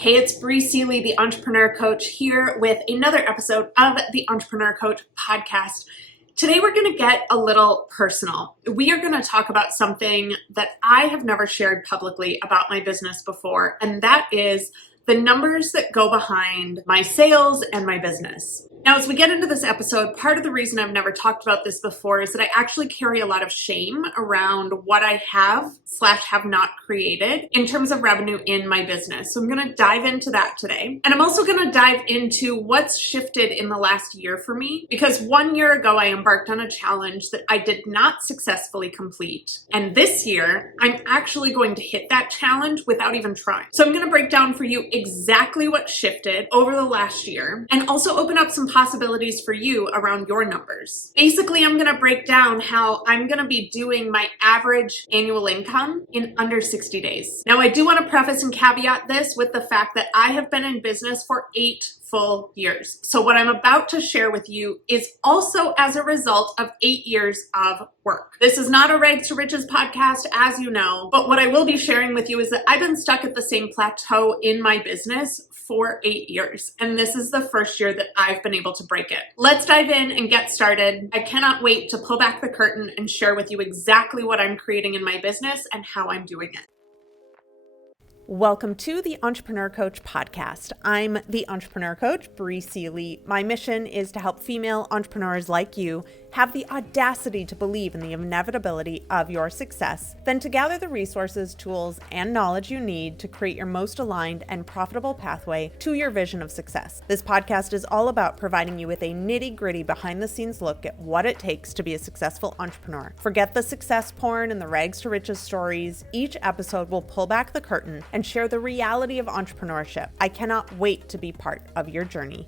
Hey, it's Bree Seeley, the Entrepreneur Coach, here with another episode of the Entrepreneur Coach podcast. Today, we're going to get a little personal. We are going to talk about something that I have never shared publicly about my business before, and that is the numbers that go behind my sales and my business. Now, as we get into this episode, part of the reason I've never talked about this before is that I actually carry a lot of shame around what I have not created in terms of revenue in my business. So I'm going to dive into that today. And I'm also going to dive into what's shifted in the last year for me, because 1 year ago, I embarked on a challenge that I did not successfully complete. And this year, I'm actually going to hit that challenge without even trying. So I'm going to break down for you exactly what shifted over the last year and also open up some possibilities for you around your numbers. Basically, I'm going to break down how I'm going to be doing my average annual income in under 60 days. Now, I do want to preface and caveat this with the fact that I have been in business for 8 full years. So what I'm about to share with you is also as a result of 8 years of work. This is not a rags to riches podcast, as you know, but what I will be sharing with you is that I've been stuck at the same plateau in my business for 8 years. And this is the first year that I've been able to break it. Let's dive in and get started. I cannot wait to pull back the curtain and share with you exactly what I'm creating in my business and how I'm doing it. Welcome to the Entrepreneur Coach podcast. I'm the Entrepreneur Coach, Bree Seeley. My mission is to help female entrepreneurs like you have the audacity to believe in the inevitability of your success, then to gather the resources, tools, and knowledge you need to create your most aligned and profitable pathway to your vision of success. This podcast is all about providing you with a nitty-gritty behind-the-scenes look at what it takes to be a successful entrepreneur. Forget the success porn and the rags to riches stories. Each episode will pull back the curtain and share the reality of entrepreneurship. I cannot wait to be part of your journey.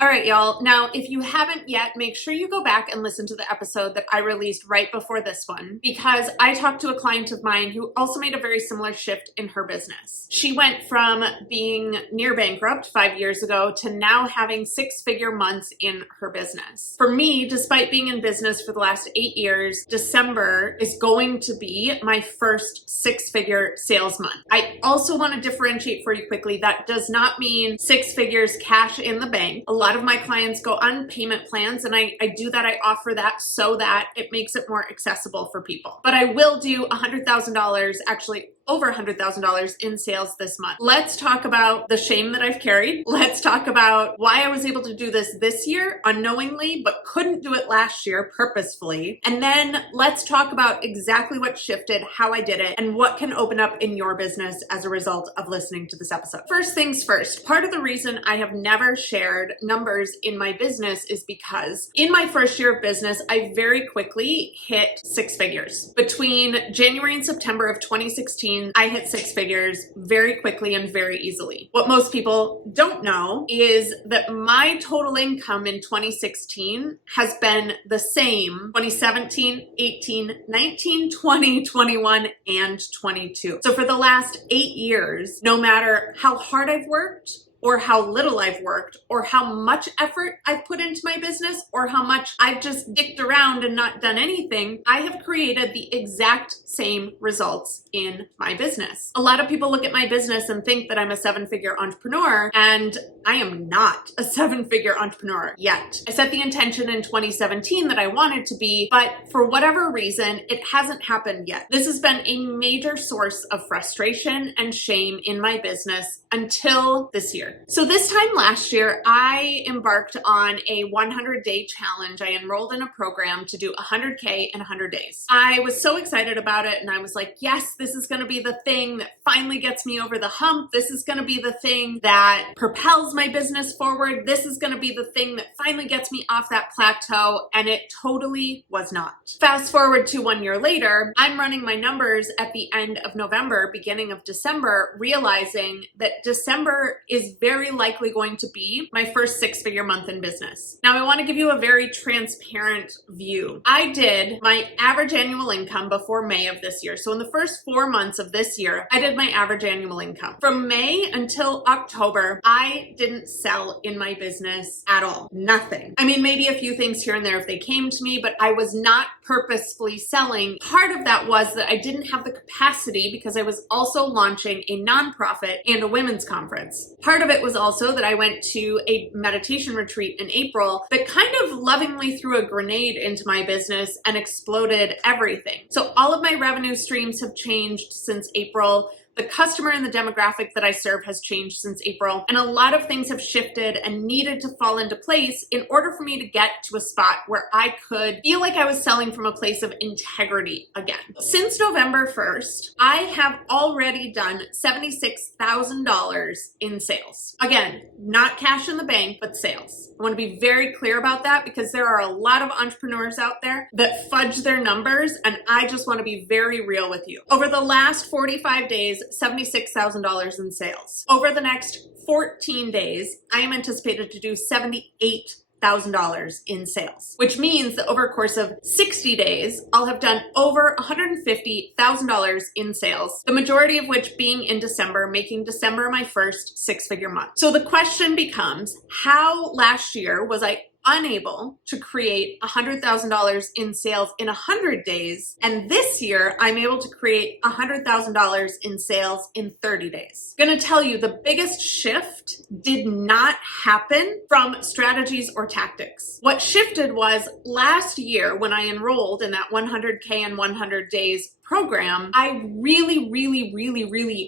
All right, y'all. Now, if you haven't yet, make sure you go back and listen to the episode that I released right before this one, because I talked to a client of mine who also made a very similar shift in her business. She went from being near bankrupt 5 years ago to now having 6-figure months in her business. For me, despite being in business for the last 8 years, December is going to be my first 6-figure sales month. I also want to differentiate for you quickly. That does not mean 6 figures cash in the bank. A lot of my clients go on payment plans, and I do that. I offer that so that it makes it more accessible for people. But I will do $100,000, actually over $100,000 in sales this month. Let's talk about the shame that I've carried. Let's talk about why I was able to do this year unknowingly, but couldn't do it last year purposefully. And then let's talk about exactly what shifted, how I did it, and what can open up in your business as a result of listening to this episode. First things first, part of the reason I have never shared numbers in my business is because in my first year of business, I very quickly hit 6 figures. Between January and September of 2016, I hit 6 figures very quickly and very easily. What most people don't know is that my total income in 2016 has been the same 2017, 18, 19, 20, 21, and 22. So for the last 8 years, no matter how hard I've worked, or how little I've worked, or how much effort I've put into my business, or how much I've just dicked around and not done anything, I have created the exact same results in my business. A lot of people look at my business and think that I'm a 7-figure entrepreneur, and I am not a 7-figure entrepreneur yet. I set the intention in 2017 that I wanted to be, but for whatever reason, it hasn't happened yet. This has been a major source of frustration and shame in my business until this year. So this time last year, I embarked on a 100-day challenge. I enrolled in a program to do 100K in 100 days. I was so excited about it, and I was like, yes, this is going to be the thing that finally gets me over the hump. This is going to be the thing that propels my business forward. This is going to be the thing that finally gets me off that plateau, and it totally was not. Fast forward to 1 year later, I'm running my numbers at the end of November, beginning of December, realizing that December is very likely going to be my first 6-figure month in business. Now, I want to give you a very transparent view. I did my average annual income before May of this year. So in the first 4 months of this year, I did my average annual income. From May until October, I didn't sell in my business at all. Nothing. I mean, maybe a few things here and there if they came to me, but I was not purposefully selling. Part of that was that I didn't have the capacity because I was also launching a nonprofit and a women's conference. Part of it was also that I went to a meditation retreat in April that kind of lovingly threw a grenade into my business and exploded everything. So all of my revenue streams have changed since April. The customer and the demographic that I serve has changed since April, and a lot of things have shifted and needed to fall into place in order for me to get to a spot where I could feel like I was selling from a place of integrity again. Since November 1st, I have already done $76,000 in sales. Again, not cash in the bank, but sales. I want to be very clear about that because there are a lot of entrepreneurs out there that fudge their numbers, and I just want to be very real with you. Over the last 45 days, $76,000 in sales. Over the next 14 days, I am anticipated to do $78,000 in sales, which means that over a course of 60 days, I'll have done over $150,000 in sales, the majority of which being in December, making December my first six-figure month. So the question becomes, how last year was I unable to create $100,000 in sales in 100 days. And this year, I'm able to create $100,000 in sales in 30 days. I'm going to tell you the biggest shift did not happen from strategies or tactics. What shifted was last year when I enrolled in that 100K in 100 days program, I really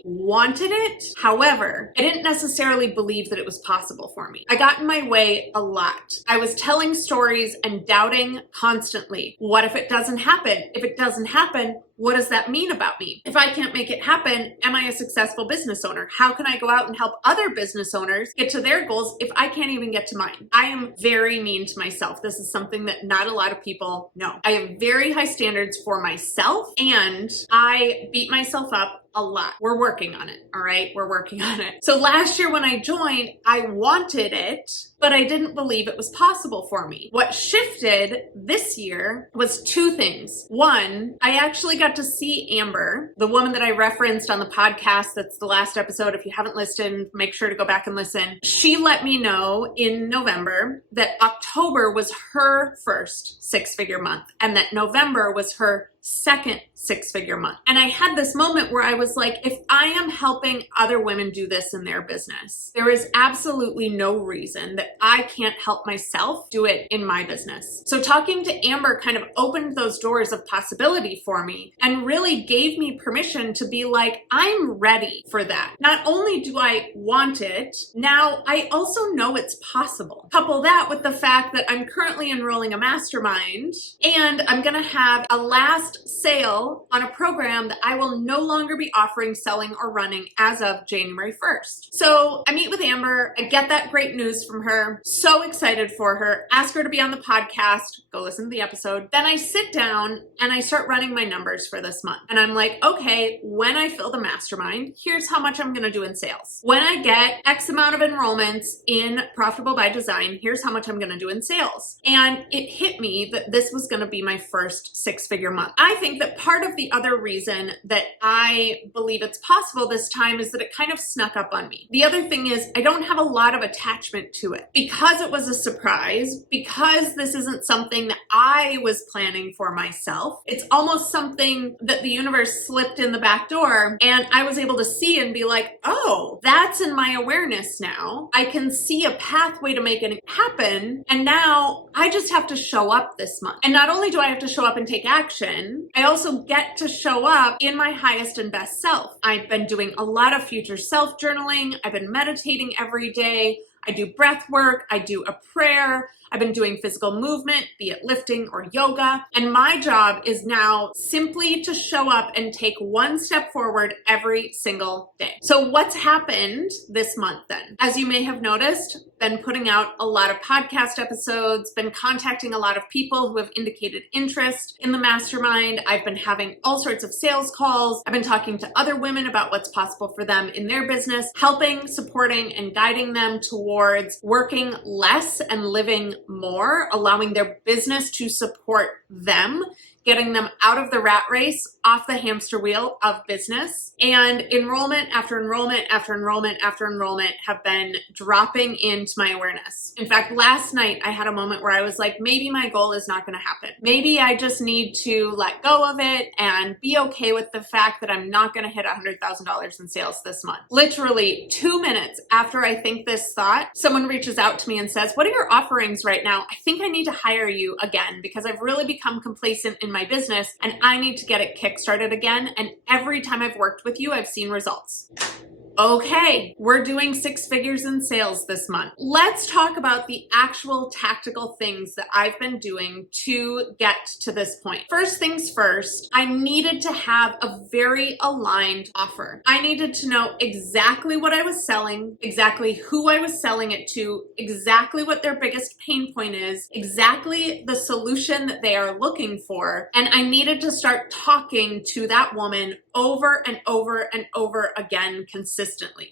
wanted it. However, I didn't necessarily believe that it was possible for me. I got in my way a lot. I was telling stories and doubting constantly. What if it doesn't happen? If it doesn't happen, what does that mean about me? If I can't make it happen, am I a successful business owner? How can I go out and help other business owners get to their goals if I can't even get to mine? I am very mean to myself. This is something that not a lot of people know. I have very high standards for myself, and I beat myself up a lot. We're working on it, all right? We're working on it. So last year when I joined, I wanted it, but I didn't believe it was possible for me. What shifted this year was two things. One, I actually got to see Amber, the woman that I referenced on the podcast. That's the last episode. If you haven't listened, make sure to go back and listen. She let me know in November that October was her first six-figure month and that November was her second six-figure month. And I had this moment where I was like, if I am helping other women do this in their business, there is absolutely no reason that I can't help myself do it in my business. So talking to Amber kind of opened those doors of possibility for me and really gave me permission to be like, I'm ready for that. Not only do I want it, now I also know it's possible. Couple that with the fact that I'm currently enrolling a mastermind and I'm going to have a last sale on a program that I will no longer be offering, selling, or running as of January 1st. So I meet with Amber, I get that great news from her, so excited for her, ask her to be on the podcast, go listen to the episode. Then I sit down and I start running my numbers for this month. And I'm like, okay, when I fill the mastermind, here's how much I'm going to do in sales. When I get X amount of enrollments in Profitable by Design, here's how much I'm going to do in sales. And it hit me that this was going to be my first six-figure month. I think that part of the other reason that I believe it's possible this time is that it kind of snuck up on me. The other thing is I don't have a lot of attachment to it. Because it was a surprise, because this isn't something that I was planning for myself, it's almost something that the universe slipped in the back door and I was able to see and be like, oh, that's in my awareness now. I can see a pathway to make it happen. And now I just have to show up this month. And not only do I have to show up and take action, I also get to show up in my highest and best self. I've been doing a lot of future self journaling. I've been meditating every day. I do breath work. I do a prayer. I've been doing physical movement, be it lifting or yoga. And my job is now simply to show up and take one step forward every single day. So what's happened this month then? As you may have noticed, been putting out a lot of podcast episodes, been contacting a lot of people who have indicated interest in the mastermind. I've been having all sorts of sales calls. I've been talking to other women about what's possible for them in their business, helping, supporting, and guiding them towards working less and living more, allowing their business to support them getting them out of the rat race, off the hamster wheel of business. And enrollment after enrollment after enrollment after enrollment have been dropping into my awareness. In fact, last night I had a moment where I was like, maybe my goal is not going to happen. Maybe I just need to let go of it and be okay with the fact that I'm not going to hit $100,000 in sales this month. Literally 2 minutes after I think this thought, someone reaches out to me and says, what are your offerings right now? I think I need to hire you again because I've really become complacent in my business and I need to get it kickstarted again. And every time I've worked with you, I've seen results. Okay, we're doing 6 figures in sales this month. Let's talk about the actual tactical things that I've been doing to get to this point. First things first, I needed to have a very aligned offer. I needed to know exactly what I was selling, exactly who I was selling it to, exactly what their biggest pain point is, exactly the solution that they are looking for, and I needed to start talking to that woman over and over and over again consistently.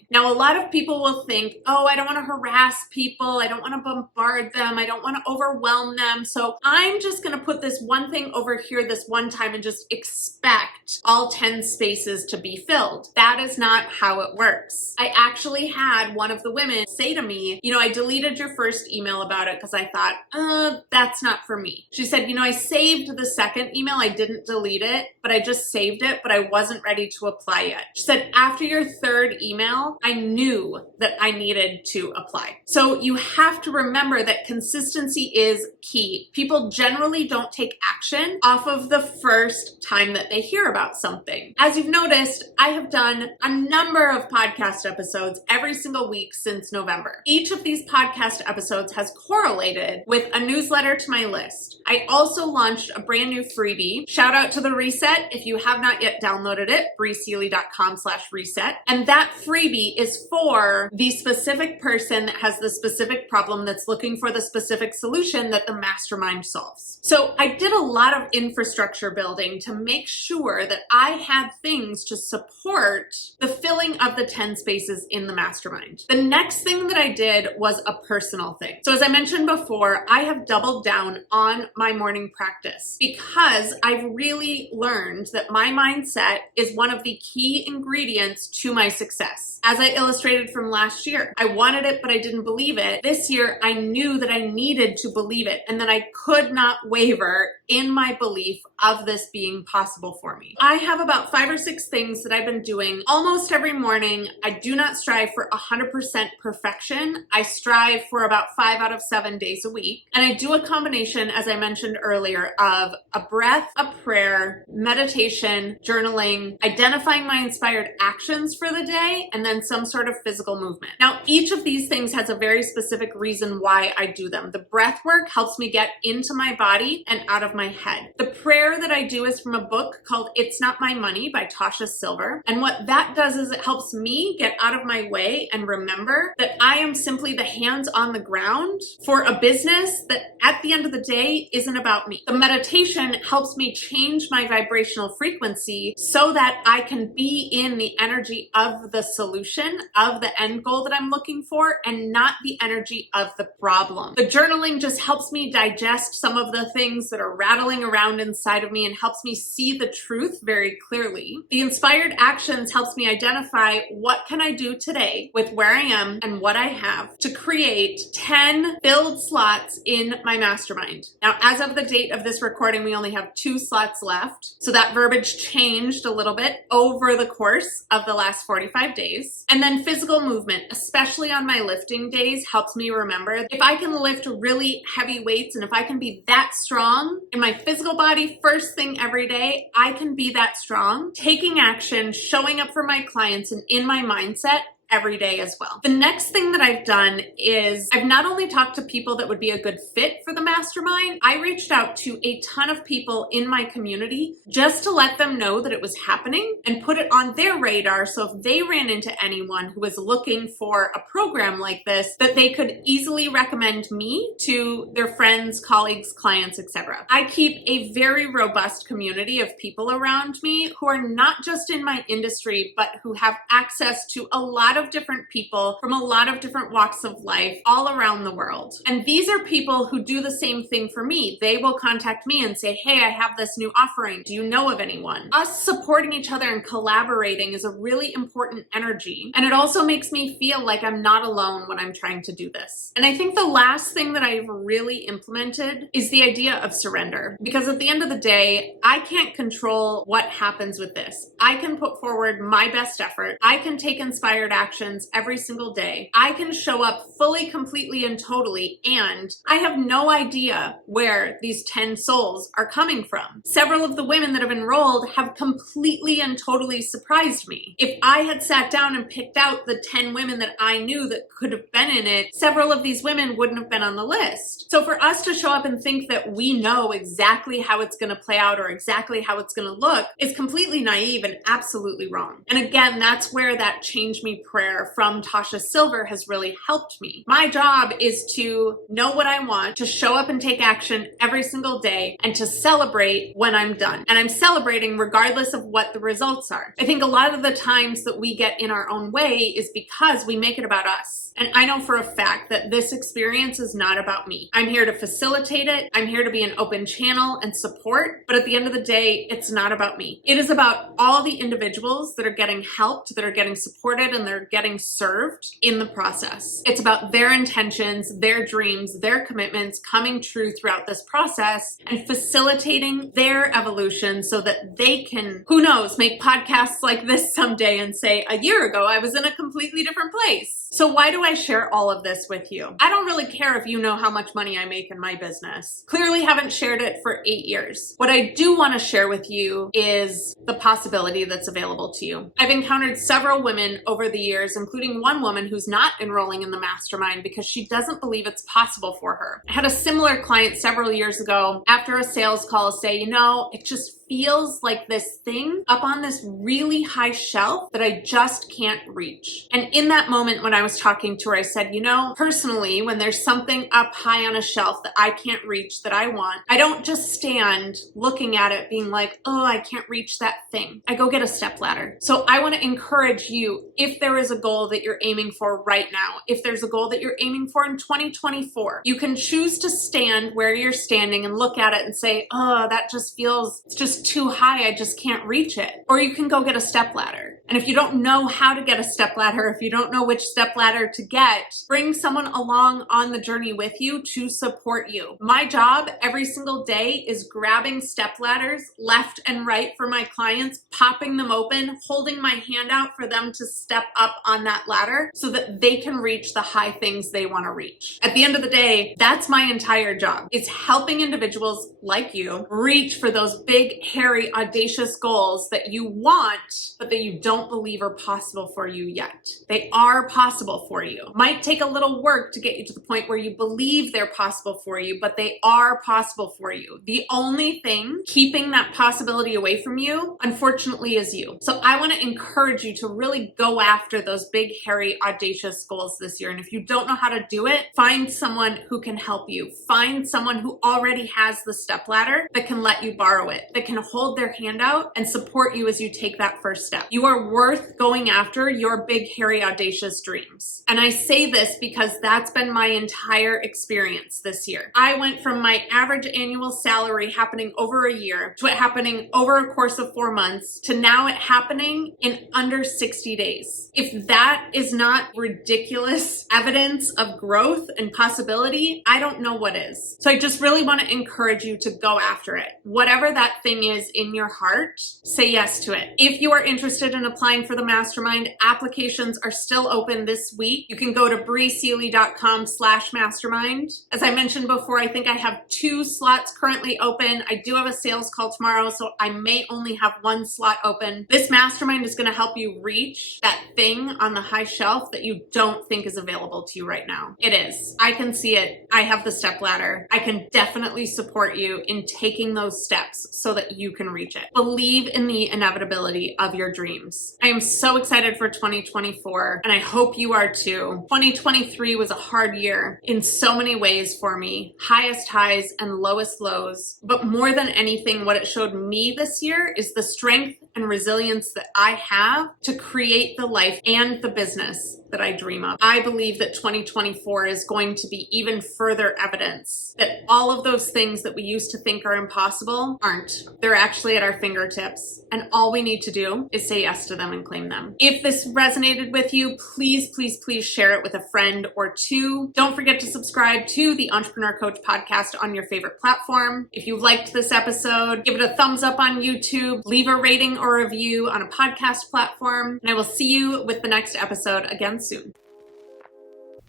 Now, a lot of people will think, oh, I don't want to harass people. I don't want to bombard them. I don't want to overwhelm them. So I'm just going to put this one thing over here this one time and just expect all 10 spaces to be filled. That is not how it works. I actually had one of the women say to me, I deleted your first email about it because I thought, that's not for me. She said, I saved the second email. I didn't delete it, but I just saved it, but I wasn't ready to apply yet. She said, after your third email, I knew that I needed to apply. So you have to remember that consistency is key. People generally don't take action off of the first time that they hear about something. As you've noticed, I have done a number of podcast episodes every single week since November. Each of these podcast episodes has correlated with a newsletter to my list. I also launched a brand new freebie. Shout out to the reset. If you have not yet downloaded it, breeseely.com/reset. And that freebie is for the specific person that has the specific problem that's looking for the specific solution that the mastermind solves. So I did a lot of infrastructure building to make sure that I had things to support the filling of the 10 spaces in the mastermind. The next thing that I did was a personal thing. So as I mentioned before, I have doubled down on my morning practice because I've really learned that my mindset is one of the key ingredients to my success. As I illustrated from last year, I wanted it, but I didn't believe it. This year, I knew that I needed to believe it and that I could not waver in my belief of this being possible for me. I have about 5 or 6 things that I've been doing almost every morning. I do not strive for 100% perfection. I strive for about 5 out of 7 days a week. And I do a combination, as I mentioned earlier, of a breath, a prayer, meditation, journaling, identifying my inspired actions for the day, and then some sort of physical movement. Now, each of these things has a very specific reason why I do them. The breath work helps me get into my body and out of my head. The prayer that I do is from a book called It's Not My Money by Tasha Silver. And what that does is it helps me get out of my way and remember that I am simply the hands on the ground for a business that at the end of the day isn't about me. The meditation helps me change my vibrational frequency so that I can be in the energy of the solution, of the end goal that I'm looking for, and not the energy of the problem. The journaling just helps me digest some of the things that are rattling around inside of me and helps me see the truth very clearly. The inspired actions helps me identify what can I do today with where I am and what I have to create 10 filled slots in my mastermind. Now, as of the date of this recording, we only have 2 slots left. So that verbiage changed a little bit over the course of the last 45 days. And then physical movement, especially on my lifting days, helps me remember if I can lift really heavy weights and if I can be that strong in my physical body first thing every day, I can be that strong, taking action, showing up for my clients and in my mindset every day as well. The next thing that I've done is I've not only talked to people that would be a good fit for the mastermind, I reached out to a ton of people in my community just to let them know that it was happening and put it on their radar so if they ran into anyone who was looking for a program like this, that they could easily recommend me to their friends, colleagues, clients, etc. I keep a very robust community of people around me who are not just in my industry, but who have access to a lot of of different people from a lot of different walks of life all around the world. And these are people who do the same thing for me. They will contact me and say, hey, I have this new offering. Do you know of anyone? Us supporting each other and collaborating is a really important energy. And it also makes me feel like I'm not alone when I'm trying to do this. And I think the last thing that I've really implemented is the idea of surrender. Because at the end of the day, I can't control what happens with this. I can put forward my best effort. I can take inspired actions every single day. I can show up fully, completely, and totally. And I have no idea where these 10 souls are coming from. Several of the women that have enrolled have completely and totally surprised me. If I had sat down and picked out the 10 women that I knew that could have been in it, several of these women wouldn't have been on the list. So for us to show up and think that we know exactly how it's going to play out or exactly how it's going to look is completely naive and absolutely wrong. And again, that's where that change me prayer from Tasha Silver has really helped me. My job is to know what I want, to show up and take action every single day, and to celebrate when I'm done. And I'm celebrating regardless of what the results are. I think a lot of the times that we get in our own way is because we make it about us. And I know for a fact that this experience is not about me. I'm here to facilitate it. I'm here to be an open channel and support. But at the end of the day, it's not about me. It is about all the individuals that are getting helped, that are getting supported, and they're getting served in the process. It's about their intentions, their dreams, their commitments coming true throughout this process and facilitating their evolution so that they can, who knows, make podcasts like this someday and say, a year ago, I was in a completely different place. So why do I share all of this with you? I don't really care if you know how much money I make in my business. Clearly haven't shared it for 8 years. What I do want to share with you is the possibility that's available to you. I've encountered several women over the years, including one woman who's not enrolling in the mastermind because she doesn't believe it's possible for her. I had a similar client several years ago after a sales call say, it just feels like this thing up on this really high shelf that I just can't reach. And in that moment when I was talking to her, I said, personally, when there's something up high on a shelf that I can't reach that I want, I don't just stand looking at it being like, oh, I can't reach that thing. I go get a stepladder. So I want to encourage you, if there is a goal that you're aiming for right now, if there's a goal that you're aiming for in 2024, you can choose to stand where you're standing and look at it and say, oh, that just feels, it's just too high. I just can't reach it. Or you can go get a stepladder. And if you don't know how to get a stepladder, if you don't know which stepladder to get, bring someone along on the journey with you to support you. My job every single day is grabbing stepladders left and right for my clients, popping them open, holding my hand out for them to step up on that ladder so that they can reach the high things they want to reach. At the end of the day, that's my entire job, is helping individuals like you reach for those big, hairy, audacious goals that you want, but that you don't believe are possible for you yet. They are possible for you. Might take a little work to get you to the point where you believe they're possible for you, but they are possible for you. The only thing keeping that possibility away from you, unfortunately, is you. So I want to encourage you to really go after those big, hairy, audacious goals this year. And if you don't know how to do it, find someone who can help you. Find someone who already has the stepladder that can let you borrow it, that can hold their hand out and support you as you take that first step. You are worth going after your big, hairy, audacious dreams. And I say this because that's been my entire experience this year. I went from my average annual salary happening over a year to it happening over a course of 4 months to now it happening in under 60 days. If that is not ridiculous evidence of growth and possibility, I don't know what is. So I just really want to encourage you to go after it. Whatever that thing is in your heart, say yes to it. If you are interested in applying for the mastermind, applications are still open this week. You can go to breeseely.com/mastermind. As I mentioned before, I think I have 2 slots currently open. I do have a sales call tomorrow, so I may only have 1 slot open. This mastermind is going to help you reach that thing on the high shelf that you don't think is available to you right now. It is. I can see it. I have the stepladder. I can definitely support you in taking those steps so that you can reach it. Believe in the inevitability of your dreams. I am so excited for 2024, and I hope you are too. 2023 was a hard year in so many ways for me. Highest highs and lowest lows. But more than anything, what it showed me this year is the strength and resilience that I have to create the life and the business that I dream of. I believe that 2024 is going to be even further evidence that all of those things that we used to think are impossible aren't. They're actually at our fingertips. And all we need to do is say yes to them and claim them. If this resonated with you, please, please, please share it with a friend or two. Don't forget to subscribe to the Entrepreneur Coach podcast on your favorite platform. If you liked this episode, give it a thumbs up on YouTube, leave a rating or review on a podcast platform, and I will see you with the next episode again soon.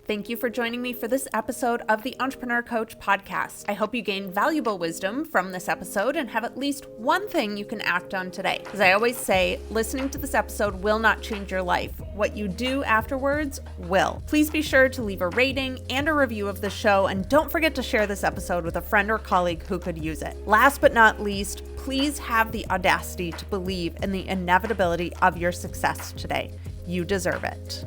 Thank you for joining me for this episode of the Entrepreneur Coach podcast. I hope you gained valuable wisdom from this episode and have at least one thing you can act on today. As I always say, listening to this episode will not change your life. What you do afterwards will. Please be sure to leave a rating and a review of the show, and don't forget to share this episode with a friend or colleague who could use it. Last but not least, please have the audacity to believe in the inevitability of your success today. You deserve it.